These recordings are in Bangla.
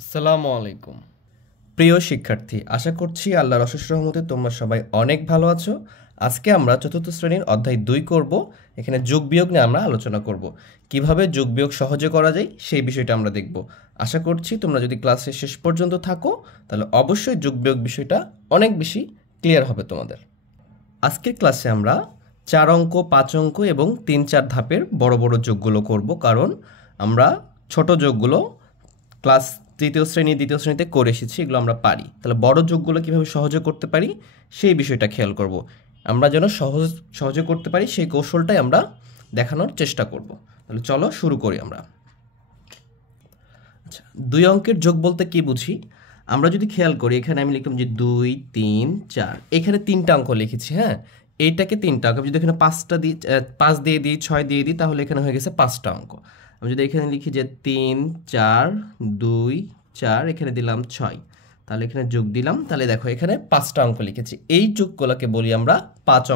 আসসালামু আলাইকুম প্রিয় শিক্ষার্থী, আশা করছি আল্লাহর অশেষ রহমতে তোমরা সবাই অনেক ভালো আছো। আজকে আমরা চতুর্থ শ্রেণীর অধ্যায় 2 করব। এখানে যোগ বিয়োগ নিয়ে আমরা আলোচনা করব। কিভাবে যোগ বিয়োগ সহজে করা যায় সেই বিষয়টা আমরা দেখব। আশা করছি তোমরা যদি ক্লাসের শেষ পর্যন্ত থাকো তাহলে অবশ্যই যোগ বিয়োগ বিষয়টা অনেক বেশি ক্লিয়ার হবে তোমাদের। আজকের ক্লাসে আমরা 4 অঙ্ক, 5 অঙ্ক এবং 3-4 ধাপের বড় বড় যোগগুলো করব, কারণ আমরা ছোট যোগগুলো ক্লাস তৃতীয় শ্রেণী দ্বিতীয় শ্রেণীতে করে এসেছি, এগুলো আমরা পারি। তাহলে বড় যোগগুলো কীভাবে সহজে করতে পারি সেই বিষয়টা খেয়াল করব। আমরা যেন সহজে করতে পারি সেই কৌশলটাই আমরা দেখানোর চেষ্টা করব। তাহলে চলো শুরু করি আমরা। আচ্ছা, 2 অঙ্কের যোগ বলতে কি বুঝি আমরা যদি খেয়াল করি, এখানে আমি লিখলাম যে 2, 3, 4, এখানে 3টা অঙ্ক লিখেছি। হ্যাঁ, এইটাকে 3টা অঙ্ক, যদি এখানে 5টা দিই, 5 দিয়ে দিই, 6 দিয়ে দিই, তাহলে এখানে হয়ে গেছে 5টা অঙ্ক। আমি যদি এখানে লিখি যে 3, 4, 2, 4, এখানে দিলাম 6, তাহলে এখানে যোগ দিলাম, তাহলে দেখো এখানে 5টা অঙ্ক লিখেছি। এই যোগগুলোকে বলি আমরা 5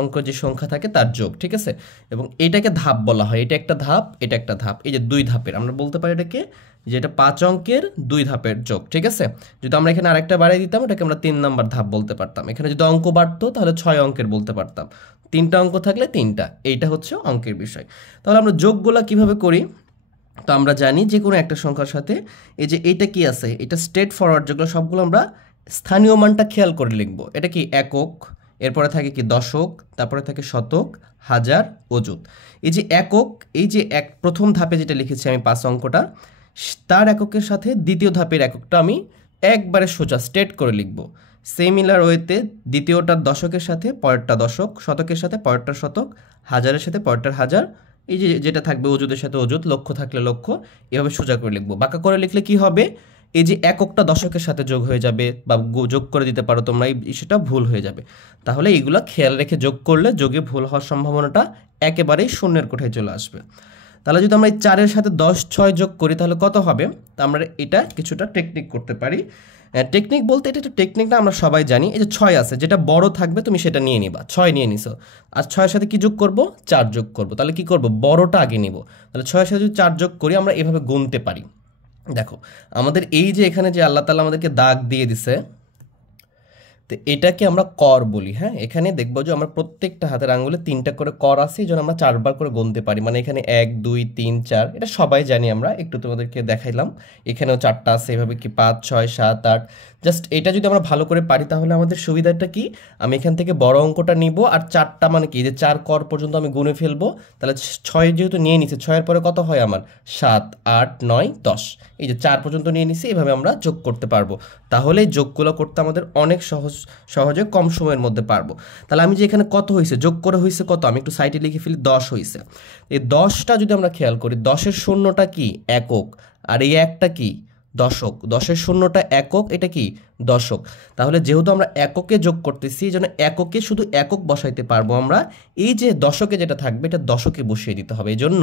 অঙ্ক যে সংখ্যা থাকে তার যোগ, ঠিক আছে। এবং এটাকে ধাপ বলা হয়, এটা একটা ধাপ, এটা একটা ধাপ, এই যে 2 ধাপের আমরা বলতে পারি এটাকে যে এটা 5 অঙ্কের 2 ধাপের যোগ, ঠিক আছে। যদি আমরা এখানে আরেকটা বাড়িয়ে দিতাম এটাকে আমরা 3 নাম্বার ধাপ বলতে পারতাম। এখানে যদি অঙ্ক বাড়তো তাহলে 6 অঙ্কের বলতে পারতাম। 3টা অঙ্ক থাকলে 3টা, এইটা হচ্ছে অঙ্কের বিষয়। তাহলে আমরা যোগগুলা কিভাবে করি, তো আমরা জানি যে কোনো একটা সংখ্যার সাথে এই যে এইটা কি আছে, এটা স্ট্রেট ফরওয়ার্ড যেগুলো সবগুলো আমরা স্থানীয় মানটা খেয়াল করে লিখবো। এটা কি একক, এরপরে থাকে কি দশক, তারপরে থাকে শতক, হাজার, অযুত। এই যে একক, এই যে প্রথম ধাপে যেটা লিখেছি আমি 5 অঙ্কটা, তার এককের সাথে দ্বিতীয় ধাপের এককটা আমি একবারে সোজা স্ট্রেট করে লিখবো। সিমিলার ওয়েতে দ্বিতীয়টার দশকের সাথে পরেরটা দশক, শতকের সাথে পরেরটা শতক, হাজারের সাথে পরেরটার হাজার, এই যে যেটা থাকবে অযুতের সাথে অযুত, লক্ষ থাকলে লক্ষ, এভাবে সোজা করে লিখবো। বাঁকা করে লিখলে কি হবে, এই যে এককটা দশকের সাথে যোগ হয়ে যাবে, বা যোগ করে দিতে পারো তোমরা, সেটা ভুল হয়ে যাবে। তাহলে এইগুলো খেয়াল রেখে যোগ করলে যোগে ভুল হওয়ার সম্ভাবনাটা একেবারেই শূন্যের কোঠায় চলে আসবে। তাহলে যদি আমরা এই 4-এর সাথে 10, 6 যোগ করি তাহলে কত হবে, তা আমরা এটা কিছুটা টেকনিক করতে পারি। টেকনিক বলতে এটা একটা টেকনিকটা আমরা সবাই জানি। এই যে 6 আছে, যেটা বড় থাকবে তুমি সেটা নিয়ে নিবা, 6 নিয়ে নিছো। আর 6-এর সাথে কি যোগ করব, 4 যোগ করব। তাহলে কি করব, বড়টা আগে নিব। তাহলে 6-এর সাথে যদি 4 যোগ করি আমরা এভাবে গুনতে পারি। দেখো আমাদের এই যে এখানে যে আল্লাহ তাআলা আমাদেরকে দাগ দিয়ে দিছে, তো এটাকে আমরা কর বলি। হ্যাঁ, এখানে দেখবো যে আমরা প্রত্যেকটা হাতের আঙ্গুলে 3টা করে কর আছে, এই জন্য আমরা 4বার করে গুনতে পারি। মানে এখানে 1, 2, 3, 4, এটা সবাই জানি আমরা, একটু তোমাদেরকে দেখাইলাম। এখানেও 4টা আছে, এভাবে কি 5, 6, 7, 8। জাস্ট এটা যদি আমরা ভালো করে পারি তাহলে আমাদের সুবিধাটা কি, আমি এখান থেকে বড় অঙ্কটা নিব, আর 4টা মানে কি যে 4 কর পর্যন্ত আমি গুনে ফেলবো। তাহলে 6 যেহেতু নিয়ে নিচ্ছে, 6-এর পরে কত হয় আমার, 7, 8, 9, 10, এই যে 4 পর্যন্ত নিয়ে নিছি, এভাবে আমরা যোগ করতে পারবো। তাহলে যোগগুলো করতে আমাদের অনেক সহজে কম সময়ের মধ্যে পারবো। তাহলে আমি যে এখানে কত হয়েছে, যোগ করে হয়েছে কত, আমি একটু সাইডে লিখে ফেলি 10 হয়েছে। এই 10টা যদি আমরা খেয়াল করি, 10-এর শূন্যটা কি, একক, আর এই একটা কি, দশক। 10-এর শূন্যটা একক, এটা কি, দশক। তাহলে যেহেতু আমরা এককে যোগ করতেছি, এই জন্য এককে শুধু একক বসাইতে পারবো আমরা। এই যে দশকে যেটা থাকবে এটা দশকে বসিয়ে দিতে হবে, এই জন্য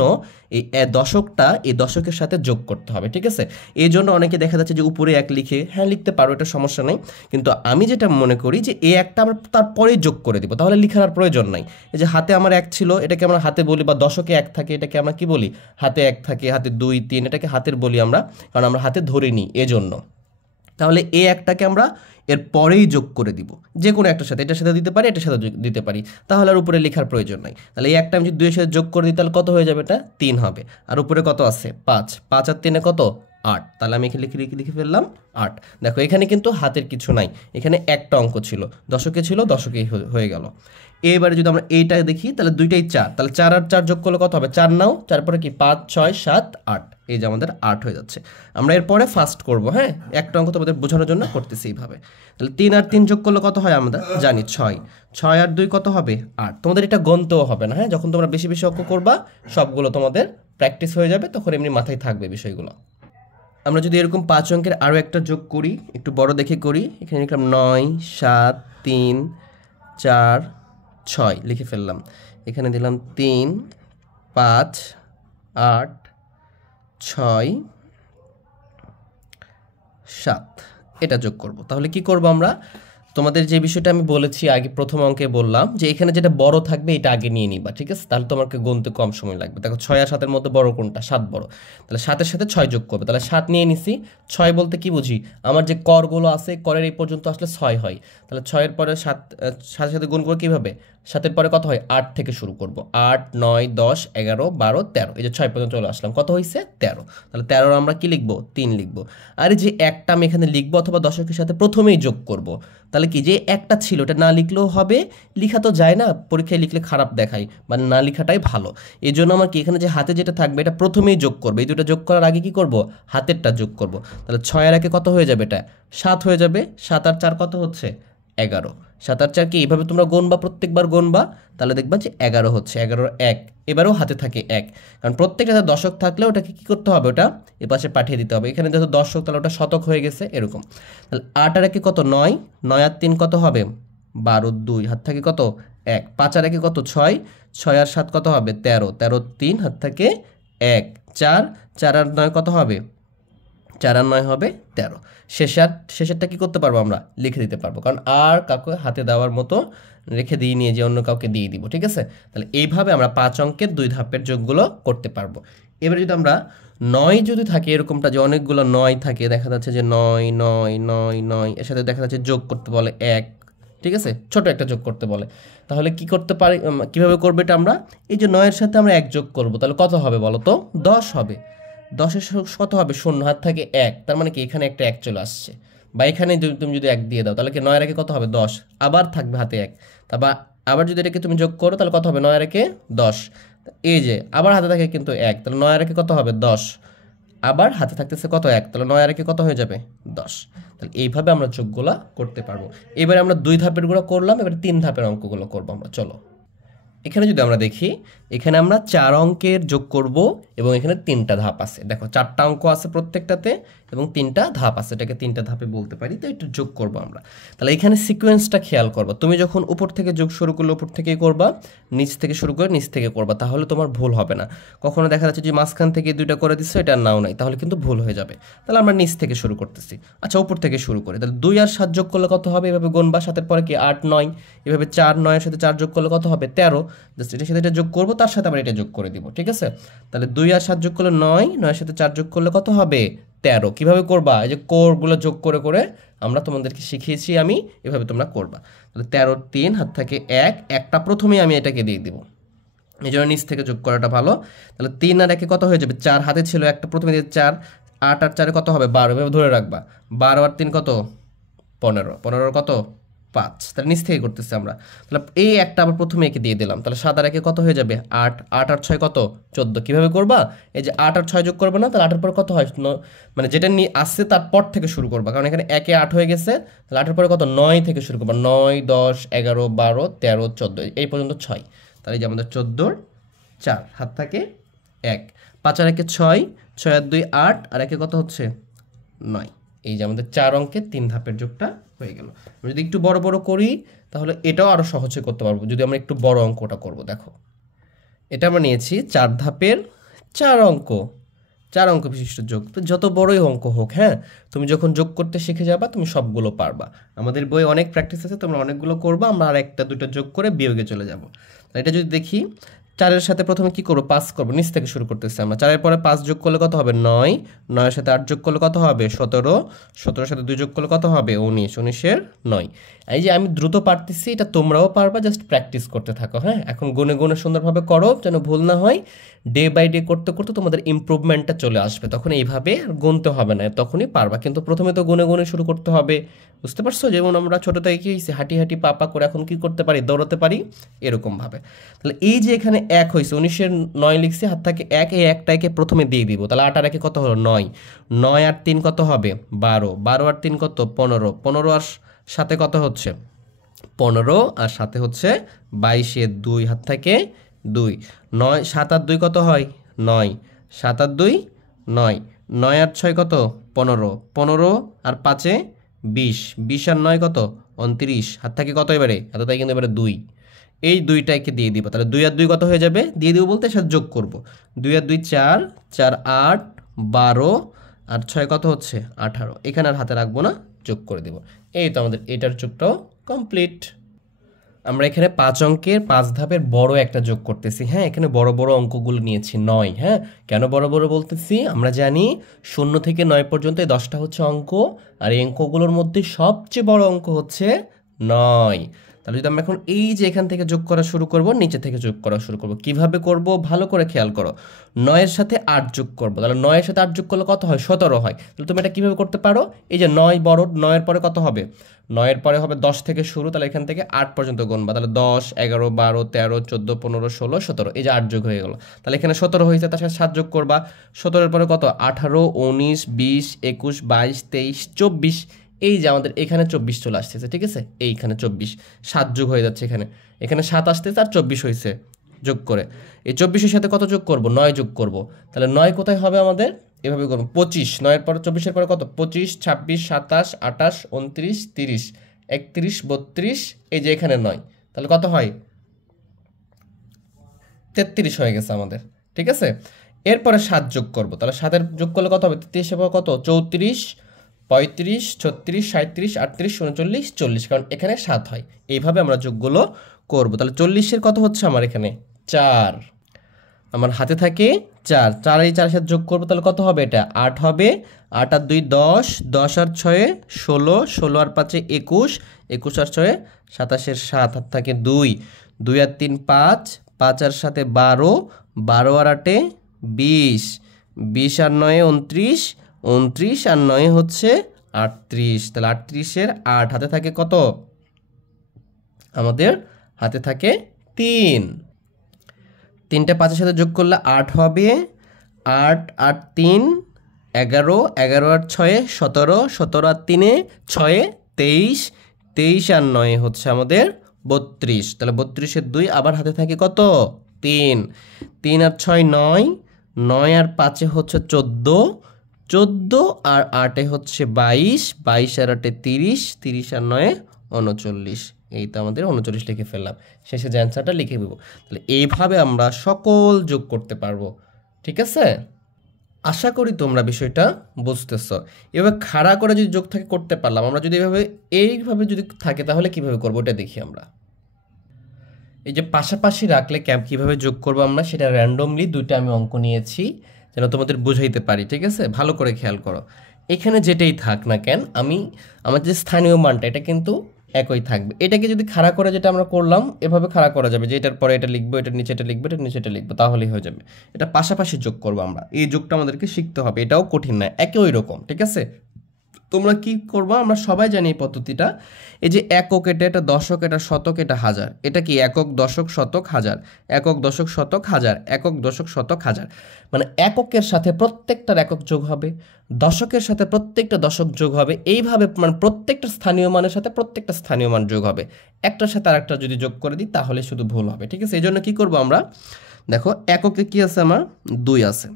এই দশকটা এই দশকের সাথে যোগ করতে হবে, ঠিক আছে। এই জন্য অনেকে দেখা যাচ্ছে যে উপরে 1 লিখে, হ্যাঁ লিখতে পারো, এটা সমস্যা নেই। কিন্তু আমি যেটা মনে করি যে এই একটা আমরা তারপরেই যোগ করে দিব, তাহলে লিখার আর প্রয়োজন নাই। এই যে হাতে আমার 1 ছিল, এটাকে আমরা হাতে বলি, বা দশকে 1 থাকে এটাকে আমরা কি বলি, হাতে 1 থাকে, হাতে 2, 3, এটাকে হাতের বলি আমরা, কারণ আমরা হাতে ধরে নিই এজন্য। তাহলে এই একটাকে আমরা এর পরেই যোগ করে দিব, যে কোনো একটার সাথে, এটার সাথে দিতে পারি, এটার সাথে দিতে পারি, তাহলে আর উপরে লেখার প্রয়োজন নাই। তাহলে এই একটা আমি যদি 2-এর সাথে যোগ করে দিই তাহলে কত হয়ে যাবে, এটা 3 হবে। আর উপরে কত আছে, 5, 5 আর 3-এ কত, 8। তাহলে আমি এখানে লিখে ফেললাম 8। দেখো এখানে কিন্তু হাতের কিছু নাই, এখানে একটা অঙ্ক ছিল, দশকে ছিল, দশকেই হয়ে গেল। এবারে যদি আমরা এইটা দেখি তাহলে দুইটাই 4, তাহলে 4 আর 4 যোগ করলে কত হবে, 4 নাও, 4 পরে কি 5, 6, 7, 8, এই যে আমাদের 8 হয়ে যাচ্ছে। আমরা এরপরে ফাস্ট করব। হ্যাঁ, একটা অঙ্ক তোমাদের বোঝানোর জন্য করতেছি এইভাবে। তাহলে 3 আর 3 যোগ করলে কত হয়, আমরা জানি 6, 6 আর 2 কত হবে, 8। তোমাদের এটা গণতেও হবে না। হ্যাঁ, যখন তোমরা বেশি বেশি অঙ্ক করবা সবগুলো তোমাদের প্র্যাকটিস হয়ে যাবে, তখন এমনি মাথায় থাকবে বিষয়গুলো। আমরা যদি এরকম 5 অঙ্কের আরও একটা যোগ করি, একটু বড় দেখে করি, এখানে লিখলাম 9, 7, 3, 4, 6, লিখে ফেললাম। এখানে দিলাম 3, 5, 8, 6, 7, এটা যোগ করব। তাহলে কি করব আমরা, তোমাদের যে বিষয়টা আমি বলেছি আগে প্রথম অঙ্কে বললাম যে এখানে যেটা বড় থাকবে এটা আগে নিয়ে নিবা, ঠিক আছে? তাহলে তোমাকে গুনতে কম সময় লাগবে। দেখো 6 আর 7-এর মধ্যে বড় কোনটা? 7 বড়। তাহলে 7-এর সাথে 6 যোগ করবে, তাহলে 7 নিয়ে নিছি। 6 বলতে কি বুঝি? আমার যে করগুলো আছে করের এই পর্যন্ত আসলে 6 হয়, তাহলে 6-এর পরে 7 সাথে সাথে গুণ করবো কিভাবে? 7-এর পরে কত হয়? 8 থেকে শুরু করব। 8 9 10 11 12 13, এই যে 6 পর্যন্ত চলে আসলাম, কত হয়েছে? 13। তাহলে 13 আমরা কি লিখবো? 3 লিখবো। আর এই যে একটা আমি এখানে লিখবো অথবা দশকের সাথে প্রথমেই যোগ করব, তাহলে কি যে একটা ছিল এটা না লিখলেও হবে, লিখা তো যায় না, পরীক্ষায় লিখলে খারাপ দেখায়, মানে না লিখাটাই ভালো। এই জন্য আমার কি এখানে যে হাতে যেটা থাকবে এটা প্রথমেই যোগ করবে, এই দুটো যোগ করার আগে কি করব? হাতেরটা যোগ করব। তাহলে 6 আর 1 কত হয়ে যাবে? এটা 7 হয়ে যাবে। 7 আর 4 কত হচ্ছে? 11। 7 আর 4 কি এইভাবে তোমরা গুনবা, প্রত্যেকবার গুনবা, তাহলে দেখবা যে 11 হচ্ছে। 11 1, এবারেও হাতে থাকে 1, কারণ প্রত্যেকটা দশক থাকলে ওটাকে কি করতে হবে? ওটা এপাশে পাঠিয়ে দিতে হবে। এখানে যেহেতু দশক তাহলে ওটা শতক হয়ে গেছে এরকম। তাহলে 8 আর 1 কত? 9। 9 আর 3 কত হবে? 12। 2 হাত থাকে কত? 1। 5 আর 1 কত? 6। 6 আর 7 কত হবে? 13। 13 3 হাত থাকে 1। 4। 4 আর 9 কত হবে? 4 আর 9 হবে 13। শেষেরটা কি করতে পারবো? আমরা লিখে দিতে পারবো, কারণ আর কাউকে হাতে দেওয়ার মতো রেখে দিয়ে নিয়ে যে অন্য কাউকে দিয়ে দিব, ঠিক আছে? তাহলে এইভাবে আমরা 5 অঙ্কের 2 ধাপের যোগগুলো করতে পারবো। এবারে যদি আমরা 9 যদি থাকে এরকমটা যে অনেকগুলো 9 থাকে, দেখা যাচ্ছে যে 9 9 9 9 এর সাথে দেখা যাচ্ছে যোগ করতে বলে 1, ঠিক আছে? ছোট একটা যোগ করতে বলে, তাহলে কি করতে পারি? কিভাবে করবে এটা? আমরা এই যে 9 এর সাথে আমরা 1 যোগ করব, তাহলে কত হবে বলো তো? 10 হবে। 10-এর কত হবে? 0 হাত থাকে 1, তার মানে কি এখানে একটা 1 চলে আসছে, বা এখানে তুমি যদি 1 দিয়ে দাও তাহলে কি 9 এর আগে কত হবে? 10, আবার থাকবে হাতে 1। তারপর আবার যদি এটাকে তুমি যোগ করো তাহলে কত হবে? 9 এর আগে 10, এই যে আবার হাতে থাকে কিন্তু 1, তাহলে 9 এর আগে কত হবে? 10, আবার হাতে থাকতেছে কত? 1, তাহলে 9 এর আগে কত হয়ে যাবে? 10। তাহলে এইভাবে আমরা যোগগুলা করতে পারবো। এবারে আমরা 2 ধাপের গুলো করলাম, এবারে 3 ধাপের অঙ্কগুলো করবো আমরা। চলো এখানে যদি আমরা দেখি, এখানে আমরা 4 অঙ্কের যোগ করব এবং এখানে 3টা ধাপ আছে। দেখো 4টা অঙ্ক আছে প্রত্যেকটাতে এবং 3টা ধাপ আছে, এটাকে 3টা ধাপে বলতে পারি। তো এটা যোগ করব আমরা। তাহলে এখানে সিকোয়েন্সটা খেয়াল করবা, তুমি যখন উপর থেকে যোগ শুরু করলে উপর থেকেই করবা, নিচ থেকে শুরু করে নিচ থেকে করবা, তাহলে তোমার ভুল হবে না। কখনো দেখা যাচ্ছে যে মাঝখান থেকে 2টা করে দিচ্ছ, এটা নাও নাই, তাহলে কিন্তু ভুল হয়ে যাবে। তাহলে আমরা নিচ থেকে শুরু করতেছি। আচ্ছা উপর থেকে শুরু করি, তাহলে 2 আর 7 যোগ করলে কত হবে? এভাবে গুনবা, 7-এর পরে কি 8 9, এভাবে 4 9-এর সাথে 4 যোগ করলে কত হবে? 13। জাস্ট এটার সাথে এটা যোগ করবো, তার সাথে আবার এটা যোগ করে দিব, ঠিক আছে? তাহলে 2 আর 7 যোগ করলে 9, 9-এর সাথে 4 যোগ করলে কত হবে? 13। কিভাবে করবা? এই যে কোরগুলো যোগ করে করে আমরা তোমাদেরকে শিখিয়েছি আমি, এভাবে তোমরা করবা। তাহলে 13 3 হাত থাকে 1, একটা প্রথমেই আমি এটাকে দিয়ে দিব, এই জন্য নিচ থেকে যোগ করাটা ভালো। তাহলে 3 আর 1 কত হয়ে যাবে? 4 হাতে ছিল একটা প্রথমে দিয়ে 4। 8 আর 4 কত হবে? 12, এভাবে ধরে রাখবা। 12 আর 3 কত? 15। 15 কত? 5। তাহলে নিচ থেকে করতেছি আমরা। তাহলে এই একটা আবার প্রথমে একে দিয়ে দিলাম, তাহলে 7 আর 1 কত হয়ে যাবে? 8। 8 আর 6 কত? 14। কিভাবে করবা? এই যে 8 আর 6 যোগ করবে না, তাহলে 8 এর পর কত হয়? মানে যেটা নিয়ে আসছে তার পর থেকে শুরু করবা, কারণ এখানে 1 এ 8 হয়ে গেছে, তাহলে 8 এর পরে কত? 9 থেকে শুরু করবা। 9 10 11 12 13 14, এই পর্যন্ত 6। তাহলে এই যে আমাদের 14 4 হাত থাকে 1। 5 আর 1 6, 6 আর 2 8, আর 1 কত হচ্ছে? 9। এই যে আমাদের 4 অঙ্কের 3 ধাপের যোগটা হয়ে গেল। আমরা যদি একটু বড় বড় করি তাহলে এটাও আরো সহজে করতে পারবো, যদি আমরা একটু বড় অঙ্কটা করব। দেখো এটা আমরা নিয়েছি 4 ধাপের 4 অঙ্ক, 4 অঙ্ক বিশিষ্ট যোগ। তো যত বড়ই অঙ্ক হোক, হ্যাঁ, তুমি যখন যোগ করতে শিখে যাবা তুমি সবগুলো পারবা। আমাদের বইয়ে অনেক প্র্যাকটিস আছে, তোমরা অনেকগুলো করবা, আমরা আর একটা দুটো যোগ করে বিয়োগে চলে যাব। এটা যদি দেখি, 4-এর সাথে প্রথমে কি করবো? 5 করবো, নিচ থেকে শুরু করতেছি আমরা। 4-এর পরে 5 যোগ করলে কত হবে? 9। 9-এর সাথে 8 যোগ করলে কত হবে? 17। 17-এর সাথে 2 যোগ করলে কত হবে? 19। 19-এর 9। এই যে আমি দ্রুত পারতেছি, এটা তোমরাও পারবা, জাস্ট প্র্যাকটিস করতে থাকো। হ্যাঁ, এখন গুনে গুনে সুন্দরভাবে করো যেন ভুল না হয়। ডে বাই ডে করতে করতে তোমাদের ইমপ্রুভমেন্টটা চলে আসবে, তখন এইভাবে গুনতে হবে না, তখনই পারবা। কিন্তু প্রথমে তো গুনে গুনে শুরু করতে হবে, বুঝতে পারছো? যেমন আমরা ছোটো থেকে কি হয়েছে, হাঁটি হাঁটি পা পা করে এখন কি করতে পারি? দৌড়াতে পারি, এরকমভাবে। তাহলে এই যে এখানে 1 হয়েছে, 19-এর 9 লিখছি, হাত থাকে 1, এই একটাকে প্রথমে দিয়ে দিব। তাহলে 8 আর 1 কত হলো? 9। 9 আর 3 কত হবে? 12। 12 আর 3 কত? 15। 15 আর সাথে কত হচ্ছে? 15, আর সাথে হচ্ছে 22-এর 2 হাত থাকে 2। 9 7 আর 2 কত হয়? 9। 7 আর 2 9। 9 আর 6 কত? 15। 15 আর 5-এ 20। 20 আর 9 কত? 29। হাত থাকে কত এবারে? এতটাই কিন্তু এবারে 2। এই 2টাকে দিয়ে দিব। তাহলে 2 আর 2 কত হয়ে যাবে? দিয়ে দিব বলতে সাথে যোগ করব। 2 আর 2 4, 4 8 12, আর 6 কত হচ্ছে? 18। এখানে আর হাতে রাখবো না, যোগ করে দিব। এই তো আমাদের এটার যোগটাও কমপ্লিট। আমরা এখানে 5 অঙ্কের 5 ধাপের বড় একটা যোগ করতেছি। হ্যাঁ, এখানে বড় বড় অঙ্কগুলো নিয়েছি 9। হ্যাঁ, কেন বড় বড় বলতেছি? আমরা জানি 0 থেকে 9 পর্যন্ত এই 10টা হচ্ছে অঙ্ক, আর এই অঙ্কগুলোর মধ্যে সবচেয়ে বড় অঙ্ক হচ্ছে 9। তাহলে যদি আমরা এখন এই যে এখান থেকে যোগ করা শুরু করব, নিচে থেকে যোগ করা শুরু করব, কিভাবে করব ভালো করে খেয়াল করো। 9 এর সাথে 8 যোগ করব, তাহলে 9 এর সাথে 8 যোগ করলে কত হয়? 17 হয়। তাহলে তুমি এটা কিভাবে করতে পারো? এই যে 9 বড়, 9 এর পরে কত হবে? 9 এর পরে হবে 10 থেকে শুরু, তাহলে এখান থেকে 8 পর্যন্ত গুনবা, তাহলে 10, 11, 12, 13, 14, 15, 16, 17, এই যে 8 যোগ হয়ে গেল। তাহলে এখানে 17 হয়েছে, তার সাথে 7 যোগ করবা। 17 এর পরে কত? 18, 19, 20, 21, 22, 23, 24, এই যে আমাদের এখানে 24 চলে আসতেছে, ঠিক আছে? এইখানে 24, 7 যোগ হয়ে যাচ্ছে এখানে, এখানে 7 আসতেছে আর 24 হয়েছে যোগ করে। এই 24-এর সাথে কত যোগ করব? 9 যোগ করব। তাহলে 9 কোথায় হবে আমাদের? এভাবে করব, 25, 9 এর পরে 24-এর পরে কত? 25, 26, 27, 28, 29, 30, 31, 32, এই যে এখানে 9, তাহলে কত হয়? 33 হয়ে গেছে আমাদের, ঠিক আছে? এরপরে 7 যোগ করব, তাহলে 7-এর যোগ করলে কত হবে? 33 এর পর কত? 34, 35, 36, 37, 38, 39, 40, কারণ এখানে 7 হয়। এইভাবে আমরা যোগগুলো করব। তাহলে 40-এর কত হচ্ছে আমার এখানে? 4। আমার হাতে থাকে 4, 4 এই 4 সাথে যোগ করবো, তাহলে কত হবে? এটা 8 হবে। 8 আর 2 10, 10 আর 6 16, 16 আর 5 21, 21 আর 6 27, 7 হাত থাকে 2, 2 আর 3 5, 5 আর 7 12, 12 আর 8 20, 20 আর 9 29, 29 আর 9 হচ্ছে 38। তাহলে 38-এর 8 হাতে থাকে কত? আমাদের হাতে থাকে 3। 3টা 5-এর সাথে যোগ করলে 8 হবে। 8 আর 3 11, 11 আর 6 17, 17 আর 3 6 23, 23 আর 9 হচ্ছে আমাদের 32। তাহলে 32-এর 2 আবার হাতে থাকে কত? 3, 3 আর 6 9, 9 আর 5 হচ্ছে 14, 14 আর 8 হচ্ছে 22, 22 আর 8 30, 30 আর 9 39। এই তো আমাদের 39 লিখে ফেললাম, শেষে যে অ্যান্সারটা লিখে দেবো। তাহলে এইভাবে আমরা সকল যোগ করতে পারবো, ঠিক আছে? আশা করি তোমরা বিষয়টা বুঝতেছ। এভাবে খাড়া করে যদি যোগ থাকে করতে পারলাম, আমরা যদি এইভাবে যদি থাকে তাহলে কিভাবে করবো এটা দেখি আমরা। এই যে পাশাপাশি রাখলে কিভাবে যোগ করবো আমরা, সেটা র্যান্ডমলি 2টা আমি অঙ্ক নিয়েছি যেন তোমাদের বুঝাইতে পারি, ঠিক আছে? ভালো করে খেয়াল করো। এখানে যেটাই থাক না কেন, আমার যে স্থানীয় মানটা এটা কিন্তু একই থাকবে। এটাকে যদি খাড়া করে যেটা আমরা করলাম, এভাবে খাড়া করা যাবে যে এটার পরে এটা লিখবো, এটার নিচে এটা লিখবো, এটার নিচে এটা লিখবো, তাহলেই হয়ে যাবে। এটা পাশাপাশি যোগ করবো আমরা, এই যোগটা আমাদেরকে শিখতে হবে, এটাও কঠিন না, একই রকম, ঠিক আছে? তোমরা কি করবা? আমরা সবাই জানি এই পদ্ধতিটা। এই যে একক, এটা দশক, এটা শতক, এটা হাজার। এটা কি একক, দশক, শতক, হাজার, একক, দশক, শতক, হাজার, একক, দশক, শতক, হাজার। মানে এককের সাথে প্রত্যেকটার একক যোগ হবে, দশকের সাথে প্রত্যেকটা দশক যোগ হবে, এইভাবে মানে প্রত্যেকটা স্থানীয় মানের সাথে প্রত্যেকটা স্থানীয় মান যোগ হবে। একটার সাথে আরেকটা যদি যোগ করে দিই তাহলে শুধু ভুল হবে, ঠিক আছে? এই জন্য কী করবো আমরা? দেখো, এককে কি আছে আমার? 2 আছে,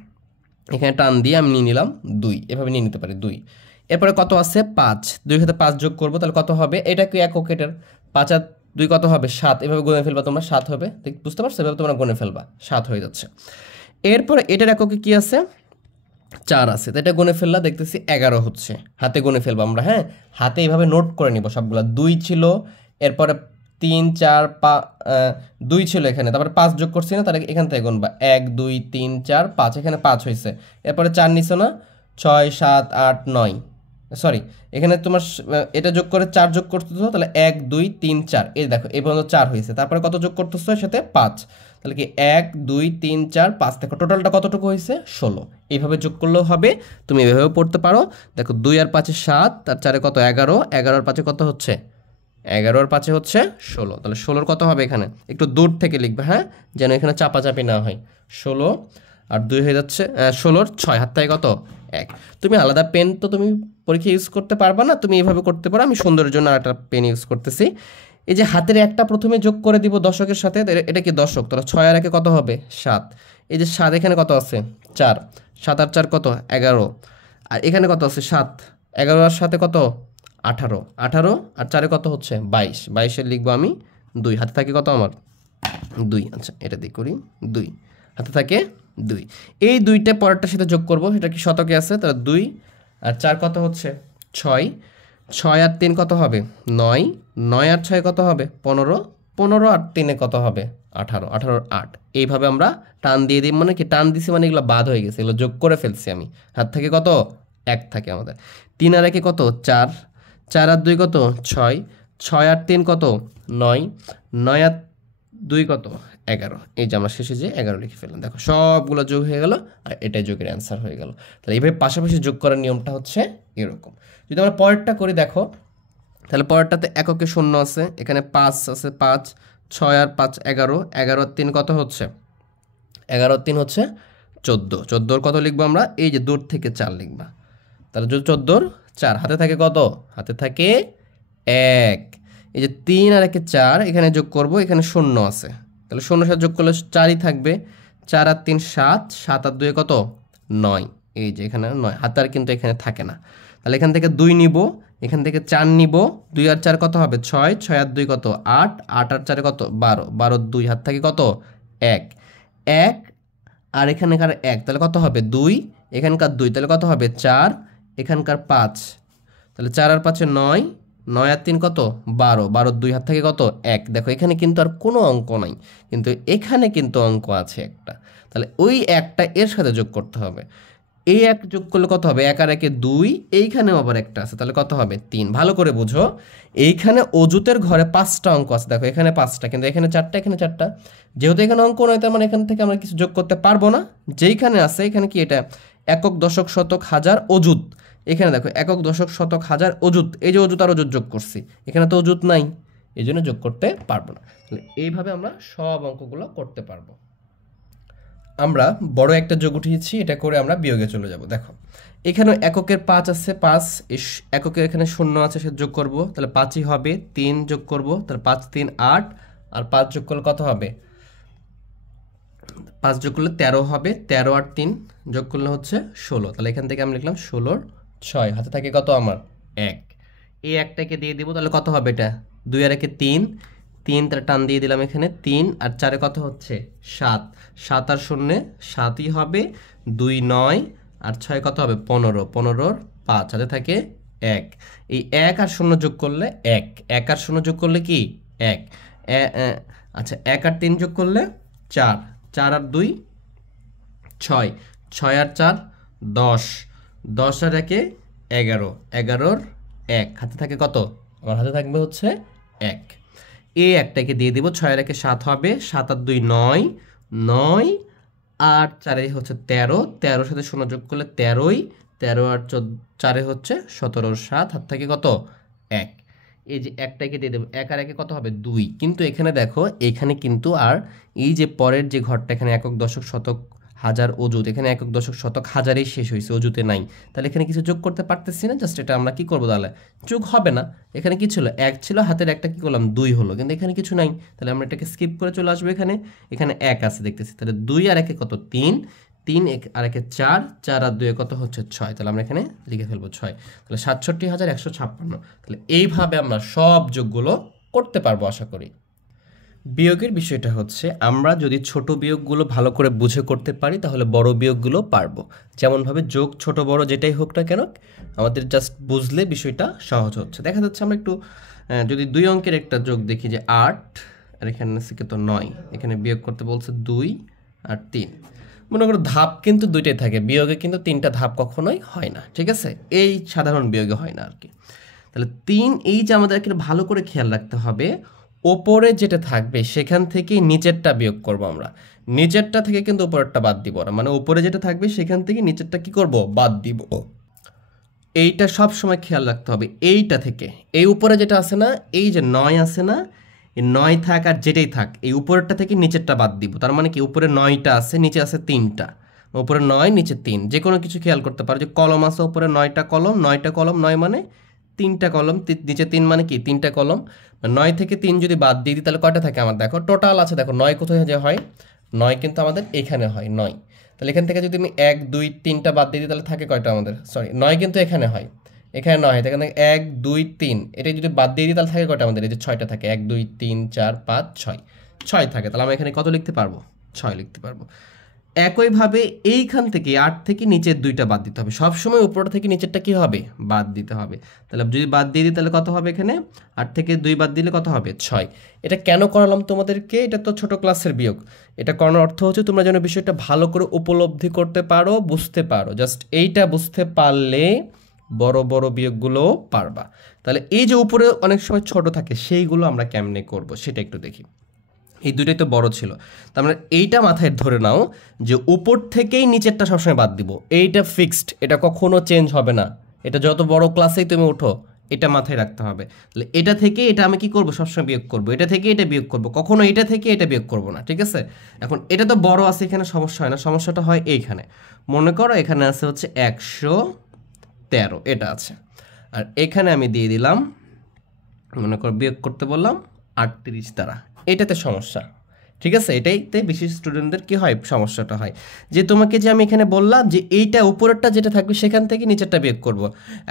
এখানে টান দিয়ে আমি নিয়ে নিলাম 2, এভাবে নিয়ে নিতে পারি 2। এরপরে কত আছে? 5, 2 সাথে 5 যোগ করবো, তাহলে কত হবে? এটা কি একক, এটার 5 আর 2 কত হবে? 7, এভাবে গুণে ফেলবা তোমরা, 7 হবে, বুঝতে পারছো? এভাবে তোমরা গুণে ফেলবা, 7 হয়ে যাচ্ছে। এরপরে এটার এককে কি আছে? 4 আছে, তো এটা গুণে ফেললা, দেখতেছি 11 হচ্ছে, হাতে গুণে ফেলবো আমরা। হ্যাঁ, হাতে এইভাবে নোট করে নিব সবগুলা। 2 ছিল, এরপরে 3 4 5, 2 ছিল এখানে, তারপরে 5 যোগ করছি না, তাহলে এখান থেকে গুনবা 1 2 3 4 5, এখানে 5 হয়েছে। এরপরে 4 নিছো না, 6 7 8 9, সরি, এখানে তোমার এটা যোগ করে 4 যোগ করতেছো, তাহলে 1 2 3 4, এই দেখো এই পর্যন্ত 4 হয়েছে। তারপরে কত যোগ করতেছো? এর সাথে 5, তাহলে কি 1 2 3 4 5, দেখো টোটালটা কতটুকু হয়েছে? 16। এইভাবে যোগ করলেও হবে, তুমি এভাবে পড়তে পারো। দেখো 2 আর 5 7, তার 4 কত? 11, 11 আর 5 কত হচ্ছে? 11 আর 5 হচ্ছে 16। তাহলে 16 কত হবে? এখানে একটু দূর থেকে লিখবে, হ্যাঁ, যেন এখানে চাপাচাপি না হয়। 16 আর 2 হয়ে যাচ্ছে 16, 6 হাত থেকে কত? 1। তুমি আলাদা পেন তো তুমি পরীক্ষা ইউজ করতে পারবা না, তুমি এইভাবে করতে পারো। আমি সুন্দরের জন্য একটা পেন ইউজ করতেছি। এই যে হাতের একটা প্রথমে যোগ করে দিব দশকের সাথে, এটা কি দশক, তাহলে 6 আর 1 কত হবে? 7। এই যে 7 এখানে কত আছে? 4, 7 আর 4 কত? 11, আর এখানে কত আছে? 7, 11 আর 7 কত? 18, 18 আর 4 কত হচ্ছে? 22, 22-এর লিখবো আমি 2, হাতে থাকে কত আমার? 2। আচ্ছা, এটা দিয়ে করি, 2 হাতে থাকে 2। এই 2টা পরেরটার সাথে যোগ করব, সেটা কি শতকে আছে, তাহলে 2 আর 4 কত হচ্ছে? 6, 6 আর 3 কত হবে 9, 9 আর 6 কত হবে 15, 15 আর 3 কত হবে 18, 18 আর 8। এইভাবে আমরা টান দিয়ে দিই, মানে কি টান দিছি মানে এগুলো বাদ হয়ে গেছে, এগুলো যোগ করে ফেলছি আমি। হাত থেকে কত 1 থাকে আমাদের। 3 আর 1 কত 4, 4 আর 2 কত 6, 6 আর 3 কত 9, 9 আর 2 কত 11। এই যে আমরা শেষে যে 11 লিখে ফেললাম, দেখো সবগুলো যোগ হয়ে গেল আর এটাই যোগের অ্যান্সার হয়ে গেল। তাহলে এইভাবে পাশাপাশি যোগ করার নিয়মটা হচ্ছে এরকম। যদি আমরা পরেরটা করি দেখো, তাহলে পরেরটাতে এককে শূন্য আছে, এখানে 5 আছে, 5, 6 আর 5 11, 11 আর 3 কত হচ্ছে 11 আর 3 হচ্ছে 14, 14 কত লিখবো আমরা, এই যে দূর থেকে 4 লিখবা। তাহলে যদি 14 4 হাতে থাকে কত, হাতে থাকে 1। এই যে 3 আর 1 4, এখানে যোগ করব, এখানে শূন্য আছে, তাহলে শূন্য সাথে যোগ করলে 4ই থাকবে। 4 আর 3 7, 7 আর 2 কত 9, এই যে এখানে 9 হাতে আর কিন্তু এখানে থাকে না। তাহলে এখান থেকে 2 নিব, এখান থেকে 4 নিব, 2 আর 4 কত হবে 6, 6 আর 2 কত 8, 8 আর 4 কত 12, 12 2 হাত থাকে কত 1, 1 আর এখানকার 1, তাহলে কত হবে 2, এখানকার 2 তাহলে কত হবে 4, এখানকার 5, তাহলে 4 আর 5 9, 9 আর 3 কত 12, 12 2 হাত থেকে কত 1। দেখো এখানে কিন্তু আর কোনো অঙ্ক নাই, কিন্তু এখানে কিন্তু অঙ্ক আছে একটা, তাহলে ওই একটা এর সাথে যোগ করতে হবে। এই 1 যোগ করলে কত হবে 1 আর 1 2, এইখানেও আবার একটা আছে, তাহলে কত হবে 3। ভালো করে বুঝো, এইখানে অজুতের ঘরে 5টা অঙ্ক আছে, দেখো এখানে 5টা, কিন্তু এখানে 4টা, এখানে 4টা। যেহেতু এখানে অঙ্ক নয়, তার মানে এখান থেকে আমরা কিছু যোগ করতে পারবো না। যেইখানে আছে এখানে কি এটা একক দশক শতক হাজার অজুত, এখানে দেখো একক দশক শতক হাজার অজুত, এই যে অজুত আর অজুত যোগ করছি, এখানে তো অজুত নাই, এই জন্য যোগ করতে পারবো না। তাহলে এইভাবে আমরা সব অঙ্কগুলো করতে পারবো। আমরা বড় একটা যোগ উঠিয়েছি, এটা করে আমরা বিয়োগে চলে যাব। দেখো এখানে এককের 5 আছে, 5 এককের এখানে শূন্য আছে, সে যোগ করব, তাহলে 5ই হবে। 3 যোগ করব, তাহলে 5 3 8, আর 5 যোগ করলে কত হবে 5 যোগ করলে 13 হবে, 13 আর 3 যোগ করলে হচ্ছে 16। তাহলে এখান থেকে আমি লিখলাম 16 6, হাতে থাকে কত আমার 1। এই একটাকে দিয়ে দিব, তাহলে কত হবে এটা 2 আর 1 3, 3 তাহলে টান দিয়ে দিলাম এখানে 3 আর 4 কত হচ্ছে 7, 7 আর 0 7ই হবে, 2 9 আর 6 কত হবে 15, 15 5 হাতে থাকে 1। এই 1 আর 0 যোগ করলে 1, 1 আর 0 যোগ করলে কি 1, আচ্ছা 1 আর 3 যোগ করলে 4, 4 আর 2 6, 6 আর 4 10, 10 আর 1 11, 11 1 হাতে থাকে কত, আমার হাতে থাকবে হচ্ছে 1। এই একটাকে দিয়ে দিব, 6 আর 1 7 হবে, 7 আর 2 9, 9 আর 4 হচ্ছে 13, 13 সাথে 0 যোগ করলে 13ই, 13 আর 4 হচ্ছে 17, 7 হাত থাকে কত 1। এই যে একটাকে দিয়ে দেবো, 1 আর 1 কত হবে 2, কিন্তু এখানে দেখো এখানে কিন্তু আর এই যে পরের যে ঘরটা, এখানে একক দশক শতক হাজার অজুত, এখানে একক দশক শতক হাজারেই শেষ হয়েছে, অজুতে নাই, তাহলে এখানে কিছু যোগ করতে পারতেছি না। জাস্ট এটা আমরা কি করবো, তাহলে যোগ হবে না। এখানে কি ছিল 1 ছিল, হাতের একটা কি করলাম 2 হলো, কিন্তু এখানে কিছু নাই, তাহলে আমরা এটাকে স্কিপ করে চলে আসবো। এখানে এখানে 1 আছে দেখতেছি, তাহলে 2 আর 1 কত 3, 3 আর 1 4, 4 আর 2 কত হচ্ছে 6, তাহলে আমরা এখানে লিখে ফেলবো 6, তাহলে ৬৭,১৫৬। তাহলে এইভাবে আমরা সব যোগগুলো করতে পারবো আশা করি। বিয়োগের বিষয়টা হচ্ছে, আমরা যদি ছোট বিয়োগগুলো ভালো করে বুঝে করতে পারি, তাহলে বড় বিয়োগগুলো পারবো। যেমনভাবে যোগ ছোট বড় যেটাই হোক না কেন, আমাদের জাস্ট বুঝলে বিষয়টা সহজ হচ্ছে। দেখা যাচ্ছে আমরা একটু যদি 2 অঙ্কের একটা যোগ দেখি, যে 8 আর এখানে আছে কত 9, এখানে বিয়োগ করতে বলছে 2 আর 3। মনে করো ধাপ কিন্তু 2টাই থাকে, বিয়োগে কিন্তু 3টা ধাপ কখনোই হয় না, ঠিক আছে, এই সাধারণ বিয়োগে হয় না আর কি। তাহলে 3, এই যে আমাদেরকে ভালো করে খেয়াল রাখতে হবে, ওপরে যেটা থাকবে সেখান থেকে নিচেরটা বিয়োগ করব আমরা, নিচেরটা থেকে কিন্তু উপরেরটা বাদ দিব না, মানে উপরে যেটা থাকবে সেখান থেকে নিচেরটা কি করব বাদ দিব। এইটা সব সময় খেয়াল রাখতে হবে। এইটা থেকে এই উপরে যেটা আছে না, এই যে 9 আছে না, এই 9 থাক আর যেটাই থাক, এই উপরেরটা থেকে নিচেরটা বাদ দিব। তার মানে কি উপরে 9টা আছে, নিচে আছে 3টা, উপরে 9 নিচে 3। যে কোনো কিছু খেয়াল করতে পারো, যে কলম আছে উপরে 9টা কলম, 9টা কলম, 9 মানে 3টা কলম, নিচে 3 মানে কি 3টা কলম। 9 থেকে 3 যদি বাদ দিয়ে দিই তাহলে কয়টা থাকে আমার, দেখো টোটাল আছে, দেখো 9 কোথায় যে হয় 9 কিন্তু আমাদের এখানে হয় 9। তাহলে এখান থেকে যদি আমি 1 2 3টা বাদ দিয়ে দিই তাহলে থাকে কয়টা আমাদের, সরি 9 কিন্তু এখানে হয়, এখানে 9 হয়, এখানে 1 2 3, এটা যদি বাদ দিয়ে দিই তাহলে থাকে কয়টা আমাদের, এই যে 6টা থাকে, 1 2 3 4 5 6 থাকে। তাহলে আমরা এখানে কত লিখতে পারবো 6 লিখতে পারবো। একইভাবে এইখান থেকে 8 থেকে নিচের দুইটা বাদ দিতে হবে, সবসময় উপর থেকে নিচেরটা কি হবে বাদ দিতে হবে। তাহলে যদি বাদ দিয়ে দিই তাহলে কত হবে, এখানে 8 থেকে 2 বাদ দিলে কত হবে 6। এটা কেন করালাম তোমাদেরকে, এটা তো ছোট ক্লাসের বিয়োগ, এটা করানোর অর্থ হচ্ছে তোমরা যেন বিষয়টা ভালো করে উপলব্ধি করতে পারো, বুঝতে পারো। জাস্ট এইটা বুঝতে পারলে বড় বড় বিয়োগগুলো পারবা। তাহলে এই যে উপরে অনেক সময় ছোট থাকে সেইগুলো আমরা কেমনে করব সেটা একটু দেখি। এই দুটোই তো বড় ছিল, তার মানে এইটা মাথায় ধরে নাও যে উপর থেকেই নিচেরটা সবসময় বাদ দিব, এইটা ফিক্সড, এটা কখনো চেঞ্জ হবে না। এটা যত বড় ক্লাসেই তুমি উঠো এটা মাথায় রাখতে হবে। তাহলে এটা থেকে এটা আমি কি করব, সবসময় বিয়োগ করব, এটা থেকে এটা বিয়োগ করব, কখনো এটা থেকে এটা বিয়োগ করব না, ঠিক আছে। এখন এটা তো বড় আছে, এখানে সমস্যা হয় না, সমস্যাটা হয় এইখানে। মনে করো এখানে আছে হচ্ছে 113, এটা আছে, আর এখানে আমি দিয়ে দিলাম, মনে করো বিয়োগ করতে বললাম 38 দ্বারা, এটাতে সমস্যা, ঠিক আছে। এটাইতে বেশি স্টুডেন্টদের কি হয়, সমস্যাটা হয় যে তোমাকে যে আমি এখানে বললাম যে এইটা উপরেরটা যেটা থাকবে সেখান থেকে নিচেরটা বিয়োগ করব।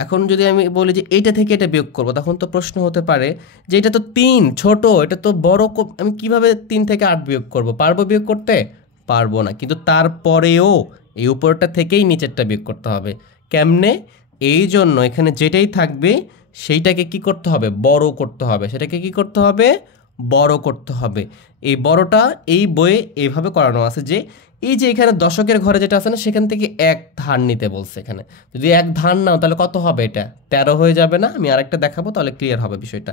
এখন যদি আমি বলি যে এইটা থেকে এটা বিয়োগ করব, তখন তো প্রশ্ন হতে পারে যে এটা তো 3 ছোট, এটা তো বড়, আমি কিভাবে 3 থেকে 8 বিয়োগ করব, পারবো বিয়োগ করতে? পারবো না, কিন্তু তারপরেও এই উপরেরটা থেকেই নিচেরটা বিয়োগ করতে হবে। কেমনে? এই জন্য এখানে যেটাই থাকবে সেইটাকে কি করতে হবে, বড় করতে হবে, সেটাকে কি করতে হবে, বড় করতে হবে। এই বড়টা এই বইয়ে এইভাবে করানো আছে যে এই যে এখানে দশকের ঘরে যেটা আছে না, সেখান থেকে 1 ধার নিতে বলছে। এখানে যদি 1 ধার নাও তাহলে কত হবে, এটা 13 হয়ে যাবে না? আমি আরেকটা দেখাবো তাহলে ক্লিয়ার হবে বিষয়টা।